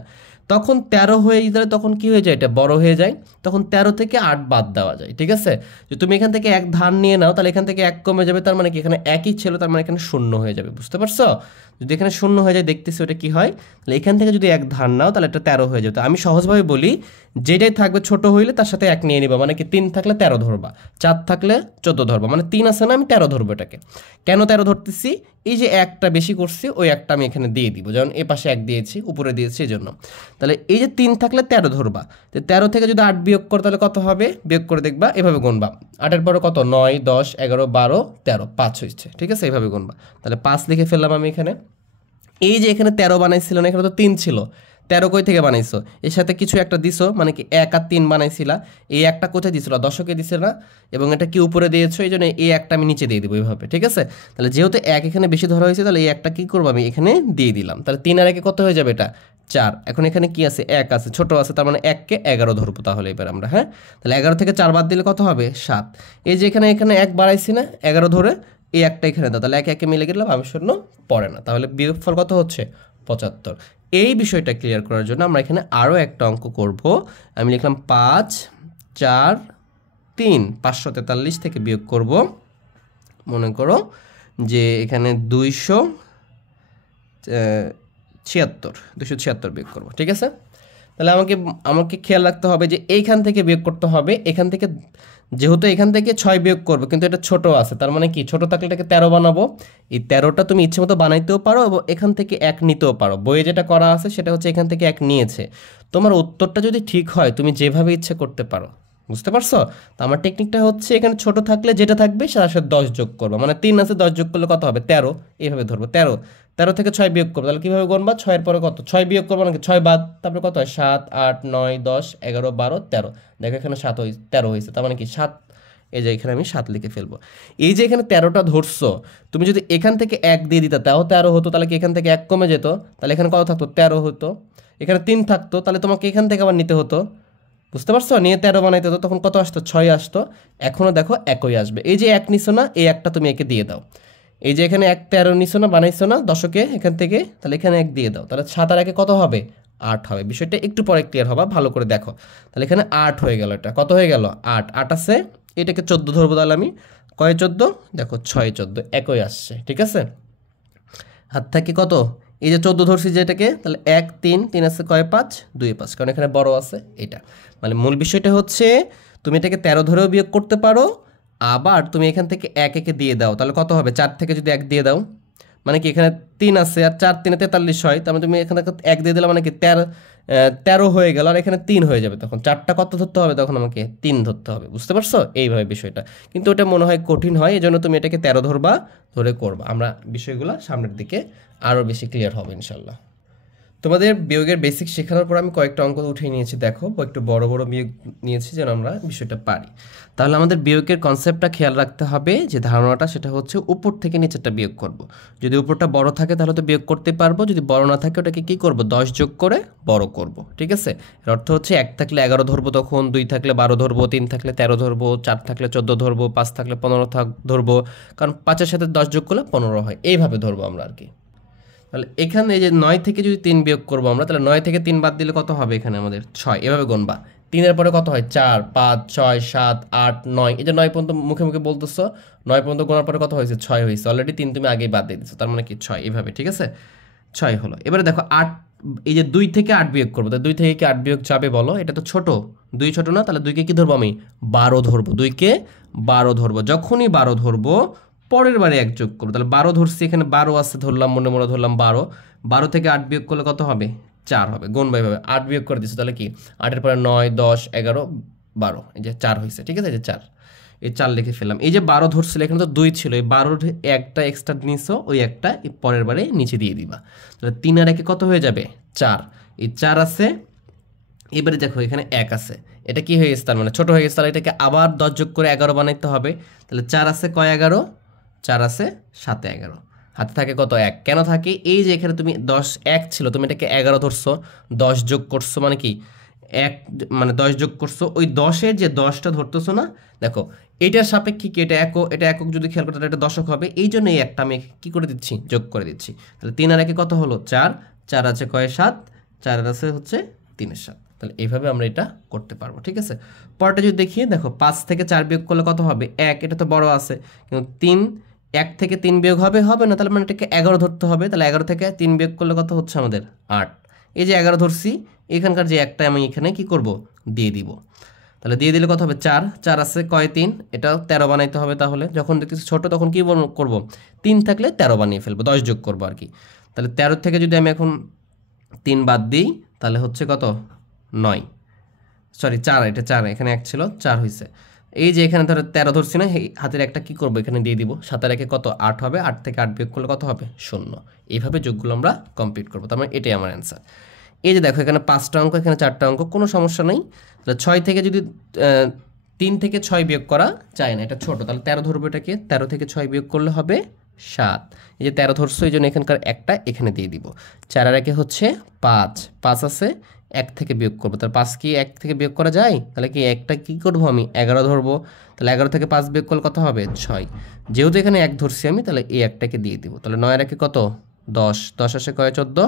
তখন 13 হয়ে গেলে তখন কি হয়ে যায়, এটা বড় হয়ে যায়, তখন 13 থেকে 8 বাদ দেওয়া যায়, ঠিক আছে। যে তুমি এখান থেকে 1 ধার নিয়ে নাও তাহলে এখান থেকে 1 কমে যাবে, তার মানে কি এখানে 1ই ছিল, তার মানে এখানে 0 হয়ে যাবে, বুঝতে পারছো? যদি এখানে 0 হয়ে যায় দেখতেছি ওটা কি হয়, তাহলে এখান থেকে যদি 1 ধার নাও তাহলে এটা 13 হয়ে যাবে। তো আমি সহজভাবে বলি, যেটাই থাকবে ছোট হইলে তার সাথে 1 নিয়ে নিবা, মানে কি 3 থাকলে 13 ধরবা, 4 থাকলে 14 ধরবা, মানে 3 আছে না, আমি 13 ধরবো এটাকে। কেন 13 ধরতেছি, এই যে 1টা বেশি করছি ওই 1টা আমি এখানে দিয়ে দিব, যেমন এ পাশে 1 দিয়েছি উপরে দিয়েছি এই জন্য। তাহলে এই যে 3 থাকলে 13 ধরবা, তো 13 থেকে যদি 8 বিয়োগ করো তাহলে কত হবে, বিয়োগ করে দেখবা, এভাবে গুনবা, 8 পরে কত, 9 10 11 12 13, 5 হয়েছে, ঠিক আছে, এইভাবে গুনবা। তাহলে 5 লিখে ফেললাম আমি এখানে। এই যে এখানে 13 বানাইছিল না, এখানে তো 3 ছিল, 13 কই থেকে বানাইছো, এর সাথে কিছু একটা দিছো, মানে কি 1 আর 3 বানাইছিলা, এই একটা কোথায় দিছিল, দশকে দিছে না, এবং এটা কি উপরে দিয়েছো, এই জন্য এই একটা আমি নিচে দিয়ে দিব এইভাবে, ঠিক আছে। তাহলে যেহেতু 1 এখানে বেশি ধরা হয়েছে তাহলে এই একটা কি করবো, আমি এখানে দিয়ে দিলাম, তাহলে 3 আর 1 কত হয়ে যাবে, এটা 4। এখন এখানে কি আছে, 1 আছে, ছোট আছে, তার মানে 1 কে 11 ধরবো তাহলে এবার আমরা, হ্যাঁ। তাহলে 11 থেকে 4 বাদ দিলে কত হবে, 7। এই যে এখানে 1 বাড়াইছি না, 11 ধরে এই একটা এখানে দাও, তাহলে 1 1 মিলে গেলাম, আমি শূন্য পড়ে না, তাহলে বিয়োগফল কত হচ্ছে, 75। এই বিষয়টা ক্লিয়ার করার জন্য আমরা এখানে আরও একটা অঙ্ক করব। আমি লিখলাম 5 4 3, 543 থেকে বিয়োগ করব। মনে করো যে এখানে 276 বিয়োগ করব, ঠিক আছে। তাহলে আমাকে খেয়াল রাখতে হবে যে এইখান থেকে বিয়োগ করতে হবে, এখান থেকে যেহেতু এখান থেকে 6 বিয়োগ করবো, কিন্তু এটা ছোট আছে, তার মানে কি ছোট থাকলে এটাকে 13 বানাবো। এই 13টা তুমি ইচ্ছে মতো বানাইতেও পারো এবং এখান থেকে 1 নিতেও পারো, বইয়ে যেটা করা আছে সেটা হচ্ছে এখান থেকে 1 নিয়েছে। তোমার উত্তরটা যদি ঠিক হয় তুমি যেভাবে ইচ্ছে করতে পারো, বুঝতে পারছো? তো আমার টেকনিকটা হচ্ছে এখানে ছোট থাকলে যেটা থাকবে সেটার সাথে 10 যোগ করবো, মানে 3 আছে 10 যোগ করলে কত হবে, 13, এইভাবে ধরবো। 13 থেকে 6 বিয়োগ করবো, তাহলে কীভাবে গুনবা, 6 পরে কত, 6 বিয়োগ করবো নাকি 6 বাদ, তারপরে কত হয়, 7 8 9 10 11 12 13, দেখো এখানে 13 হয়েছে, তার মানে কি 7, এই যে এখানে আমি 7 লিখে ফেলবো। এই যে এখানে 13টা ধরছো, তুমি যদি এখান থেকে 1 দিয়ে দিতা তাও 13 হতো, তাহলে কি এখান থেকে 1 কমে যেত, তাহলে এখানে কত থাকতো, 13 হতো। এখানে 3 থাকতো, তাহলে তোমাকে এখান থেকে আবার নিতে হতো, বুঝতে পারছো, নিয়ে 13 বানাইতে হতো, তখন কত আসতো, 6 আসতো। এখনও দেখো 1ই আসবে, এই যে 1 নিছো না, এই 1টা তুমি একে দিয়ে দাও। এই যে এখানে 1 13 নিছো না, বানাইছো না দশকে এখান থেকে, তাহলে এখানে 1 দিয়ে দাও, তাহলে 7 আর 1 কত হবে, 8 হবে। বিষয়টা একটু পরে ক্লিয়ার হবে, ভালো করে দেখো। তাহলে এখানে 8 হয়ে গেল, এটা কত হয়ে গেল, 8 আছে, এটাকে 14 ধরবো, তাহলে আমি কয় 14, দেখো 6 14, 1ই আসছে, ঠিক আছে। হাত থেকে কত, এই যে 14 ধরছি যে এটাকে, তাহলে 1 3 3 আছে কয় 5 2 5, কারণ এখানে বড় আছে এটা। মানে মূল বিষয়টা হচ্ছে তুমি এটাকে 13 ধরেও বিয়োগ করতে পারো, আবার তুমি এখান থেকে 1 1 দিয়ে দাও, তাহলে কত হবে, 4 থেকে যদি 1 দিয়ে দাও, মানে কি এখানে 3 আছে আর 4 3 43 হয়, তার মানে তুমি এখানে 1 দিয়ে দিলে মানে কি 13 হয়ে গেল, আর এখানে 3 হয়ে যাবে, তখন 4টা কত ধরতে হবে, তখন আমাকে 3 ধরতে হবে, বুঝতে পারছো? এইভাবে বিষয়টা, কিন্তু এটা মনে হয় কঠিন হয়, এই জন্য তুমি এটাকে 13 ধরবা, ধরে করবা। আমরা বিষয়গুলো সামনের দিকে আরও বেশি ক্লিয়ার হবে ইনশাল্লাহ। তোমাদের বিয়োগের বেসিক শেখানোর পর আমি কয়েকটা অঙ্ক উঠিয়ে নিয়েছি, দেখো একটু বড় বড় বিয়োগ নিয়েছি যেন আমরা বিষয়টা পারি। তাহলে আমাদের বিয়োগের কনসেপ্টটা খেয়াল রাখতে হবে, যে ধারণাটা সেটা হচ্ছে উপর থেকে নিচেরটা বিয়োগ করব। যদি উপরটা বড় থাকে তাহলে তো বিয়োগ করতে পারবো, যদি বড় না থাকে ওটাকে কি করব, 10 যোগ করে বড় করব। ঠিক আছে, এর অর্থ হচ্ছে 1 থাকলে 11 ধরবো, তখন 2 থাকলে 12 ধরবো, 3 থাকলে 13 ধরবো, 4 থাকলে 14 ধরবো, 5 থাকলে 15 ধরবো, কারণ 5-এর সাথে 10 যোগ করলে 15 হয়, এইভাবে ধরবো আমরা আর কি। তাহলে এখানে এই যে 9 থেকে যদি 3 বিয়োগ করবো আমরা, তাহলে 9 থেকে 3 বাদ দিলে কত হবে এখানে আমাদের 6, এভাবে গুনবা। 3-এর পরে কত হয় 4, 5, 6, 7, 8, 9, এই যে 9 পর্যন্ত মুখে মুখে বলতেছো, 9 পর্যন্ত গোনার পরে কত হয়েছে 6 হয়েছে, অলরেডি 3 তুমি আগেই বাদ দিয়ে দিচ্ছ, তার মানে কি 6, এইভাবে। ঠিক আছে, 6 হলো। এবারে দেখো 8, এই যে 2 থেকে 8 বিয়োগ করবো, তাহলে 2 থেকে কি 8 বিয়োগ যাবে বলো, এটা তো ছোট, 2 ছোট না, তাহলে 2কে কি ধরবো আমি 12 ধরবো, 2কে 12 ধরবো। যখনই 12 ধরবো পরের বারে 1 যোগ করবো, তাহলে 12 ধরছি, এখানে 12 আছে ধরলাম, মনে মনে ধরলাম 12, 12 থেকে 8 বিয়োগ করলে কত হবে 4 হবে, গুণ বাই হবে, 8 বিয়োগ করে দিচ্ছি, তাহলে কি 8-এর পরে 9, 10, 11, 12, এই যে 4 হয়েছে। ঠিক আছে, এই যে 4, এই 4 লিখে ফেললাম। এই যে 12 ধরছিল, এখানে তো 2 ছিল, এই 12 একটা এক্সট্রা নিছো, ওই একটা পরের বারে নিচে দিয়ে দিবা, তাহলে 3 আর 1 কত হয়ে যাবে 4, এই 4 আছে। এবারে দেখো এখানে 1 আছে, এটা কি হয়ে গেছে, তার মানে ছোট হয়ে গেছে, তাহলে এটাকে আবার 10 যোগ করে 11 বানাইতে হবে। তাহলে 4 আছে কয় 11, 4 আছে 7, 11, হাতে থাকে কত 1, কেন থাকে, এই যে এখানে তুমি 10, 1 ছিল, তুমি এটাকে 11 ধরছো, 10 যোগ করছো মানে কি 1, মানে 10 যোগ করছো, ওই 10-এর যে 10টা ধরতেছো না, দেখো এটার সাপেক্ষে কি এটা একক যদি খেয়াল করতে এটা দশক হবে, এই জন্য এই একটা আমি কি করে দিচ্ছি, যোগ করে দিচ্ছি। তাহলে 3 আর 1 কত হলো 4, 4 আছে কয় 7, 4 আছে হচ্ছে 3-এর 7, তাহলে এইভাবে আমরা এটা করতে পারবো। ঠিক আছে, পরটা যদি দেখিয়ে দেখো 5 থেকে 4 বিয়োগ করলে কত হবে 1, এটা তো বড় আছে, কিন্তু 3, 1 থেকে 3 বিয়োগ হবে না, তাহলে মানে এটাকে 11 ধরতে হবে, তাহলে 11 থেকে 3 বিয়োগ করলে কত হচ্ছে আমাদের 8, এই যে 11 ধরছি, এখানকার যে একটা আমি এখানে কি করব দিয়ে দিব, তাহলে দিয়ে দিলে কত হবে 4, 4 আছে কয় 3, এটা 13 বানাইতে হবে, তাহলে যখন দেখতেছি ছোট তখন কি করব 3 থাকলে 13 বানিয়ে ফেলবো, 10 যোগ করবো আর কি। তাহলে 13 থেকে যদি আমি এখন 3 বাদ দিই তাহলে হচ্ছে কত 9, সরি 4, এটা 4, এখানে 1 ছিল 4 হয়েছে। এই যে এখানে ধরো 13 ধরছি না, এই হাতের একটা কি করবো এখানে দিয়ে দিব, 7 আর 1 কত 8 হবে, 8 থেকে 8 বিয়োগ করলে কত হবে 0, এইভাবে যোগগুলো আমরা কমপ্লিট করবো, তার মানে এটাই আমার অ্যান্সার। এই যে দেখো এখানে 5টা অঙ্ক, এখানে 4টা অঙ্ক, কোনো সমস্যা নেই। তাহলে 6 থেকে যদি 3 থেকে 6 বিয়োগ করা যায় না, এটা ছোট, তাহলে 13 ধরবো, এটাকে 13 থেকে 6 বিয়োগ করলে হবে 7, এই যে 13 ধরছো, এই জন্য এখানকার একটা এখানে দিয়ে দিব। 4 আর 1 হচ্ছে 5, 5 আছে 1 থেকে বিয়োগ করবো, তাহলে 5 কি 1 থেকে বিয়োগ করা যায়, তাহলে কি একটা কি করবো আমি 11 ধরবো, তাহলে 11 থেকে 5 বিয়োগ করলে কত হবে 6, যেহেতু এখানে 1 ধরছি আমি, তাহলে এই একটাকে দিয়ে দিব। তাহলে 9 আর 1 কত 10, 10 আসে কয় 14,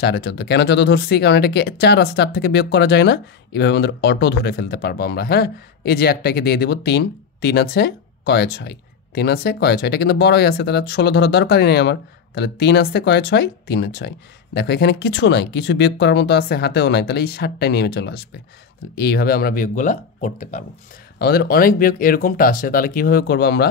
4 এ 14, কেন 14 ধরছি, কারণ এটাকে 4 আছে, 4 থেকে বিয়োগ করা যায় না, এইভাবে আমাদের অটো ধরে ফেলতে পারবো আমরা। হ্যাঁ, এই যে একটাকে দিয়ে দিব 3, 3 আছে কয় 6, 3 আছে কয় 6, এটা কিন্তু বড়ই আছে, তাহলে 16 ধরার দরকারই নেই আমার, তাহলে 3 আছে কয় 6, 3 এর 6, দেখো এখানে কিছু নাই, কিছু বিয়োগ করার মতো আছে হাতেও নাই, তাহলে এই 7টাই নেমে চলে আসবে। তাহলে এইভাবে আমরা বিয়োগগুলা করতে পারবো। আমাদের অনেক বিয়োগ এরকমটা আসে, তাহলে কিভাবে করবো আমরা,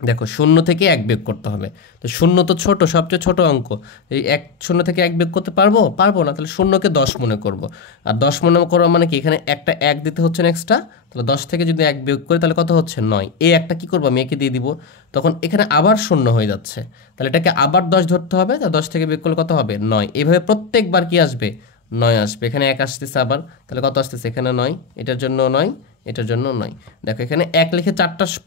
দেখো 0 থেকে 1 বিয়োগ করতে হবে, তো 0 তো ছোট, সবচেয়ে ছোট অঙ্ক, এই 0 থেকে 1 বিয়োগ করতে পারবো না, তাহলে 0কে 10 মনে করব, আর 10 মনে করা মানে কি এখানে একটা 1 দিতে হচ্ছে না এক্সট্রা, তাহলে 10 থেকে যদি 1 বিয়োগ করি তাহলে কত হচ্ছে 9, এই একটা কি করবো আমি একে দিয়ে দিব, তখন এখানে আবার 0 হয়ে যাচ্ছে, তাহলে এটাকে আবার 10 ধরতে হবে, তাহলে 10 থেকে বিয়োগ করলে কত হবে 9, এইভাবে প্রত্যেকবার কি আসবে 9 আসবে, এখানে 1 আসতেছে আবার, তাহলে কত আসতেছে এখানে 9, এটার জন্য 9, এটার জন্য 9, দেখো এখানে 1 লিখে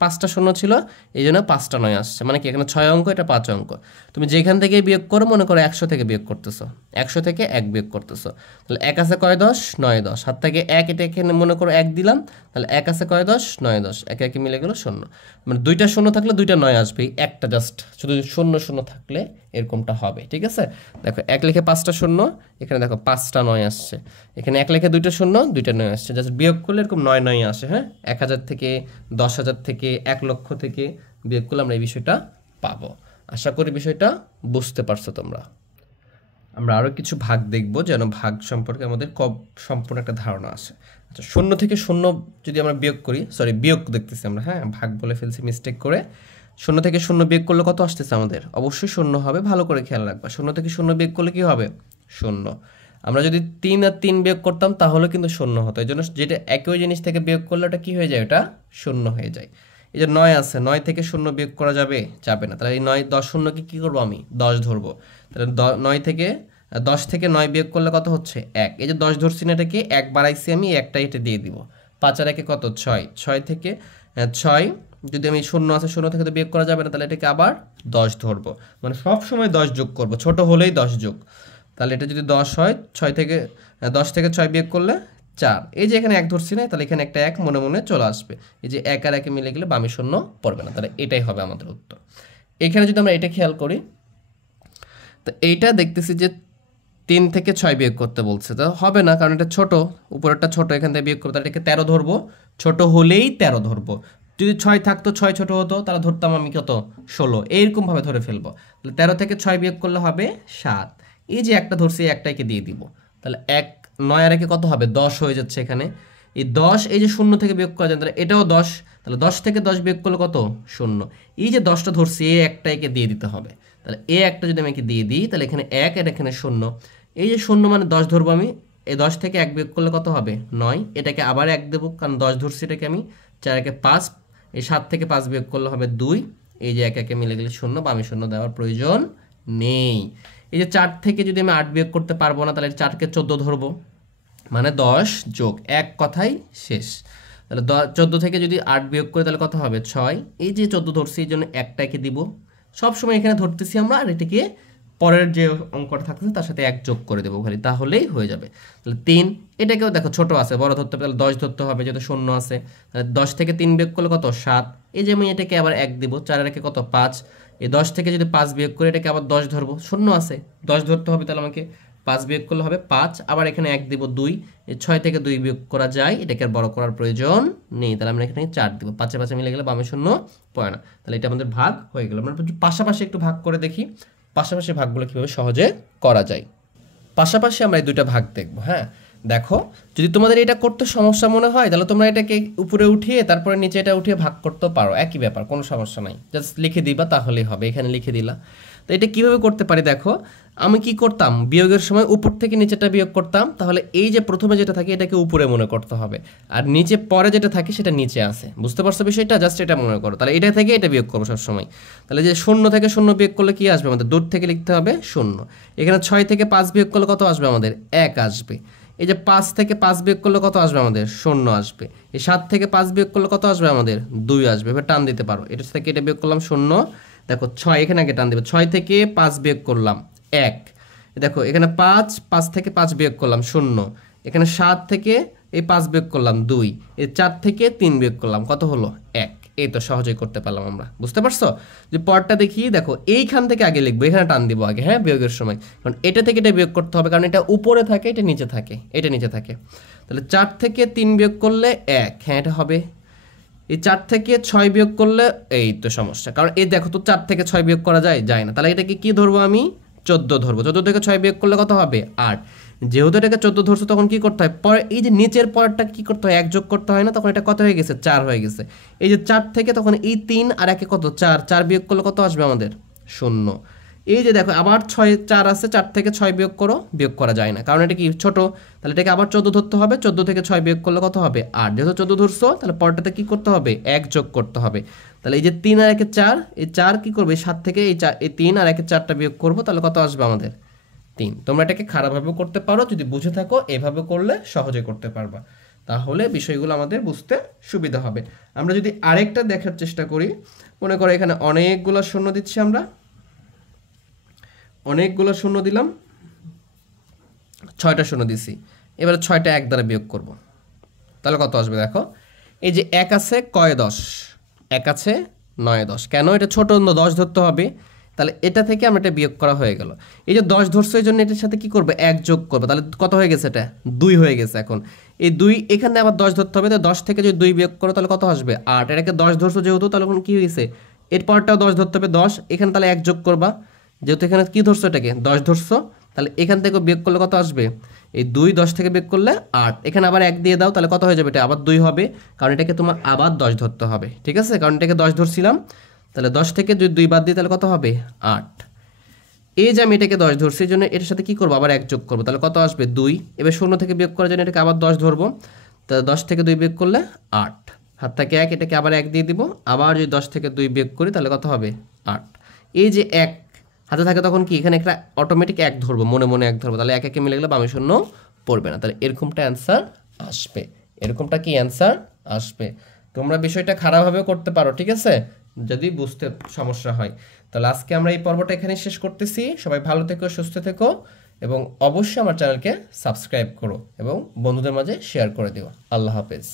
5টা শূন্য ছিল, এই জন্য 5টা 9 আসছে, মানে কি এখানে 6 অঙ্ক, এটা 5 অঙ্ক। তুমি যেখান থেকে বিয়োগ করো, মনে করো 100 থেকে বিয়োগ করতেছো, 100 থেকে 1 বিয়োগ করতেছো, তাহলে 1 আছে কয় 10, 9 10, হাত থেকে 1, এটা এখানে মনে করো 1 দিলাম, তাহলে 1 আছে কয় 10, 9 10, একে একে মিলে গেল 0, মানে 2টা 0 থাকলে 2টা 9 আসবে, একটা জাস্ট শুধু 0 0 থাকলে এরকমটা হবে। ঠিক আছে, দেখো 1 লিখে 5টা শূন্য, এখানে দেখো 5টা 9 আসছে, এখানে 1 লিখে 2টা শূন্য, 2টা 9 আসছে, জাস্ট বিয়োগ করলে এরকম 9 9 আসে। হ্যাঁ, 1000 থেকে, 10,000 থেকে, 1 লক্ষ থেকে বিয়োগ করলে আমরা এই বিষয়টা পাবো। আশা করি বিষয়টা বুঝতে পারছো তোমরা। আমরা আরও কিছু ভাগ দেখব, যেন ভাগ সম্পর্কে আমাদের সম্পূর্ণ একটা ধারণা আসে। আচ্ছা, 0 থেকে 0 যদি আমরা বিয়োগ করি, বিয়োগ দেখতেছি আমরা, হ্যাঁ ভাগ বলে ফেলছি মিস্টেক করে, 0 থেকে 0 বিয়োগ করলে কত আসতেছে আমাদের, অবশ্যই 0 হবে, ভালো করে খেয়াল রাখবা, 0 থেকে 0 বিয়োগ করলে কি হবে 0, আমরা যদি 3 আর 3 বিয়োগ করতাম তাহলে কিন্তু 0 হতো, এই জন্য যেটা একই জিনিস থেকে বিয়োগ করলে ওটা কি হয়ে যায়, ওটা 0 হয়ে যায়। এই যে 9 আছে, 9 থেকে 0 বিয়োগ করা যাবে না, তাহলে এই 9 10 শূন্যকে কি করবো আমি 10 ধরবো, তাহলে 9 থেকে 10 থেকে 9 বিয়োগ করলে কত হচ্ছে 1। এই যে 10 ধরছি না, এটাকে 1 বাড়াইছি আমি, একটা এটা দিয়ে দিব। 5 আর 1 কত 6, 6 থেকে 6 যদি আমি শূন্য আছে, শূন্য থেকে তো বিয়োগ করা যাবে না, তাহলে এটাকে আবার 10 ধরবো, মানে সব সময় 10 যোগ করব, ছোট হলেই 10 যোগ। তাহলে এটা যদি 10 হয়, 10 থেকে 6 বিয়োগ করলে 4। এই যে এখানে 1 ধরছি না, তাহলে এখানে একটা 1 মনে মনে চলে আসবে। এই যে 1 আর 1 মিলে গেলে বামে শূন্য পড়বে না, তাহলে এটাই হবে আমাদের উত্তর। এখানে যদি আমরা এটা খেয়াল করি, তো এইটা দেখতেছি যে 3 থেকে 6 বিয়োগ করতে বলছে, তো হবে না, কারণ এটা ছোট, উপরেরটা ছোট, এখান থেকে বিয়োগ করবো, তাহলে এটাকে 13 ধরবো, ছোট হলেই 13 ধরবো। যদি 6 থাকতো, 6 ছোট হতো, তাহলে ধরতাম আমি কত 16, এইরকমভাবে ধরে ফেলবো। তাহলে 13 থেকে 6 বিয়োগ করলে হবে 7। এই যে একটা ধরছি, একটাকে দিয়ে দিব, তাহলে 1 9 আর 1 কত হবে 10 হয়ে যাচ্ছে এখানে। এই 10 এই যে শূন্য থেকে বিয়োগ করা যায়, তাহলে এটাও 10, তাহলে 10 থেকে 10 বিয়োগ করলে কত 0। এই যে 10টা ধরছি, এই একটা একে দিয়ে দিতে হবে, তাহলে এই একটা যদি আমি একে দিয়ে দিই, তাহলে এখানে 1 আর এখানে 0। এই যে 0 মানে 10 ধরবো আমি, এই 10 থেকে 1 বিয়োগ করলে কত হবে 9, এটাকে আবার 1 দেবো, কারণ 10 ধরছি এটাকে আমি, 4 একে 5, এই 7 থেকে 5 বিয়োগ করলে হবে 2, এই যে 1 1 মিলে গেলে 0, বামে 0 দেওয়ার প্রয়োজন নেই। এই যে 4 থেকে যদি আমি 8 বিয়োগ করতে পারবো না, তাহলে 4কে 14 ধরবো, মানে 10 যোগ, এক কথাই শেষ। তাহলে 14 থেকে যদি 8 বিয়োগ করে তাহলে কত হবে 6। এই যে 14 ধরছি, এই জন্য একটাকে দিব, সবসময় এখানে ধরতেছি আমরা, আর এটাকে পরের যে অঙ্কটা থাকতেছে তার সাথে 1 যোগ করে দেবো খালি, তাহলেই হয়ে যাবে। তাহলে 3, এটাকেও দেখো ছোট আছে, বড় ধরতে হবে, তাহলে 10 ধরতে হবে, যেহেতু 0 আছে। তাহলে 10 থেকে 3 বিয়োগ করলে কত 7। এই যে আমি এটাকে আবার 1 দিব, 4 এর কত 5, এই 10 থেকে যদি 5 বিয়োগ করে এটাকে আবার 10 ধরবো, 0 আছে, 10 ধরতে হবে, তাহলে আমাকে 5 বিয়োগ করলে হবে 5, আবার এখানে 1 দিব 2, এই 6 থেকে 2 বিয়োগ করা যায়, এটাকে আর বড় করার প্রয়োজন নেই, তাহলে আমরা এখানে 4 দিব, 5 এ 5 মিলে গেলে বামে 0 পড়ে না, তাহলে এটা আমাদের ভাগ হয়ে গেল। আমরা পাশাপাশি একটু ভাগ করে দেখি, পাশাপাশি ভাগগুলো কীভাবে সহজে করা যায়। পাশাপাশি আমরা এই দুইটা ভাগ দেখবো। হ্যাঁ, দেখো, যদি তোমাদের এটা করতে সমস্যা মনে হয়, তাহলে তোমরা এটাকে উপরে উঠিয়ে তারপরে নিচে এটা উঠিয়ে ভাগ করতেও পারো, একই ব্যাপার, কোনো সমস্যা নাই, জাস্ট লিখে দিবা তাহলেই হবে। এখানে লিখে দিলা। তো এটা কিভাবে করতে পারি দেখো, আমি কি করতাম, বিয়োগের সময় উপর থেকে নিচেটা বিয়োগ করতাম, তাহলে এই যে প্রথমে যেটা থাকে এটাকে উপরে মনে করতে হবে, আর নিচে পরে যেটা থাকে সেটা নিচে আছে। বুঝতে পারছো বিষয়টা? জাস্ট এটা মনে করো, তাহলে এটা থেকে এটা বিয়োগ করবো সবসময়। তাহলে যে 0 থেকে 0 বিয়োগ করলে কি আসবে আমাদের, দূর থেকে লিখতে হবে 0। এখানে 6 থেকে 5 বিয়োগ করলে কত আসবে আমাদের, 1 আসবে। এই যে 5 থেকে 5 বিয়োগ করলে কত আসবে আমাদের, 0 আসবে। এই 7 থেকে 5 বিয়োগ করলে কত আসবে আমাদের, 2 আসবে। এবার টান দিতে পারো, এটা থেকে এটা বিয়োগ করলাম 0, দেখো 6 এখানে আগে টান দেবে, 6 থেকে 5 বিয়োগ করলাম 1, দেখো এখানে 5 থেকে 5 বিয়োগ করলাম 0, এখানে 7 থেকে এই 5 বিয়োগ করলাম 2, এই 4 থেকে 3 বিয়োগ করলাম কত হলো 1। এই তো সহজেই করতে পারলাম আমরা। বুঝতে পারছো? যে পরটা দেখি, দেখো এইখান থেকে আগে লিখবো, এখানে টান দিব আগে, হ্যাঁ, বিয়োগের সময়, কারণ এটা থেকে এটা বিয়োগ করতে হবে, কারণ এটা উপরে থাকে, এটা নিচে থাকে, এটা নিচে থাকে। তাহলে 4 থেকে 3 বিয়োগ করলে 1, হ্যাঁ এটা হবে। এই 4 থেকে 6 বিয়োগ করলে, এই তো সমস্যা, কারণ এই দেখো তো 4 থেকে 6 বিয়োগ করা যায় না, তাহলে এটাকে কি ধরবো আমি, 14 ধরবো। 14 থেকে 6 বিয়োগ করলে কত হবে 8। যেহেতু এটাকে 14 ধরছো, তখন কি করতে হয়, পরে এই যে নিচের পরেরটা কি করতে হয়, 1 যোগ করতে হয় না, তখন এটা কত হয়ে গেছে 4 হয়ে গেছে। এই যে 4 থেকে তখন এই 3 আর 1 কত 4, 4 বিয়োগ করলে কত আসবে আমাদের 0। এই যে দেখো আবার 6 4 আছে, 4 থেকে 6 বিয়োগ করো, বিয়োগ করা যায় না, কারণ এটা কি ছোট, তাহলে এটাকে আবার 14 ধরতে হবে। 14 থেকে 6 বিয়োগ করলে কত হবে 8। যেহেতু 14 ধরছো, তাহলে পরটাতে কি করতে হবে, 1 যোগ করতে হবে। তাহলে এই যে 3 আর 1 4, এই 4 কি করবে, 7 থেকে এই 4, এই 3 আর 1 4টা বিয়োগ করবো, তাহলে কত আসবে আমাদের 3। তোমরা এটাকে খারাপভাবে করতে পারো, যদি বুঝে থাকো এভাবে করলে সহজে করতে পারবা, তাহলে বিষয়গুলো আমাদের বুঝতে সুবিধা হবে। আমরা যদি আরেকটা দেখার চেষ্টা করি, মনে করো এখানে অনেকগুলো শূন্য দিচ্ছি, আমরা অনেকগুলো শূন্য দিলাম, 6টা শূন্য দিছি, এবারে 6টা 1 দ্বারা বিয়োগ করব, তাহলে কত আসবে দেখো, এই যে 1 আছে কয় 10, 1 আছে 9 10, কেন এটা ছোট, 10 ধরতে হবে, তাহলে এটা থেকে আমরা এটা বিয়োগ করা হয়ে গেল। এই যে 10 ধরছো, এই জন্য এটার সাথে কি করবে, 1 যোগ করবে, তাহলে কত হয়ে গেছে, এটা 2 হয়ে গেছে। এখন এই 2 এখানে আবার 10 ধরতে হবে, তো 10 থেকে যদি 2 বিয়োগ করো তাহলে কত আসবে 8। এটাকে 10 ধরছো যেহেতু, তাহলে এখন কি হয়েছে, এর পরটাও 10 ধরতে হবে, 10, এখানে তাহলে 1 যোগ করবা, যেহেতু এখানে কি ধরছো, এটাকে 10 ধরছো, তাহলে এখান থেকে বিয়োগ করলে কত আসবে, এই 2 10 থেকে বিয়োগ করলে 8, এখানে আবার 1 দিয়ে দাও, তাহলে কত হয়ে যাবে, এটা আবার 2 হবে, কারণ এটাকে তোমার আবার 10 ধরতে হবে, ঠিক আছে, কারণ এটাকে 10 ধরছিলাম, তাহলে 10 থেকে যদি 2 বাদ দিই তাহলে কত হবে 8। এই যে আমি এটাকে 10 ধরছি, এই জন্য এটার সাথে কি করবো, আবার 1 যোগ করবো, তাহলে কত আসবে 2। এবার 0 থেকে বিয়োগ করার জন্য এটাকে আবার 10 ধরবো, তাহলে 10 থেকে 2 বিয়োগ করলে 8, হাত থেকে 1, এটাকে আবার 1 দিয়ে দিব, আবার যদি 10 থেকে 2 বিয়োগ করি তাহলে কত হবে 8। এই যে 1 হাতে থাকে তখন কি এখানে একটা অটোমেটিক এক ধরবো, মনে মনে এক ধরবো, তাহলে এক একে মিলে গেলে বামে শূন্য পড়বে না, তাহলে এরকমটা অ্যান্সার আসবে, এরকমটা কি অ্যান্সার আসবে। তোমরা বিষয়টা খারাপভাবেও করতে পারো, ঠিক আছে, যদি বুঝতে সমস্যা হয়। তাহলে আজকে আমরা এই পর্বটা এখানে শেষ করতেছি। সবাই ভালো থেকো, সুস্থ থেকো, এবং অবশ্যই আমার চ্যানেলকে সাবস্ক্রাইব করো এবং বন্ধুদের মাঝে শেয়ার করে দিও। আল্লাহ হাফেজ।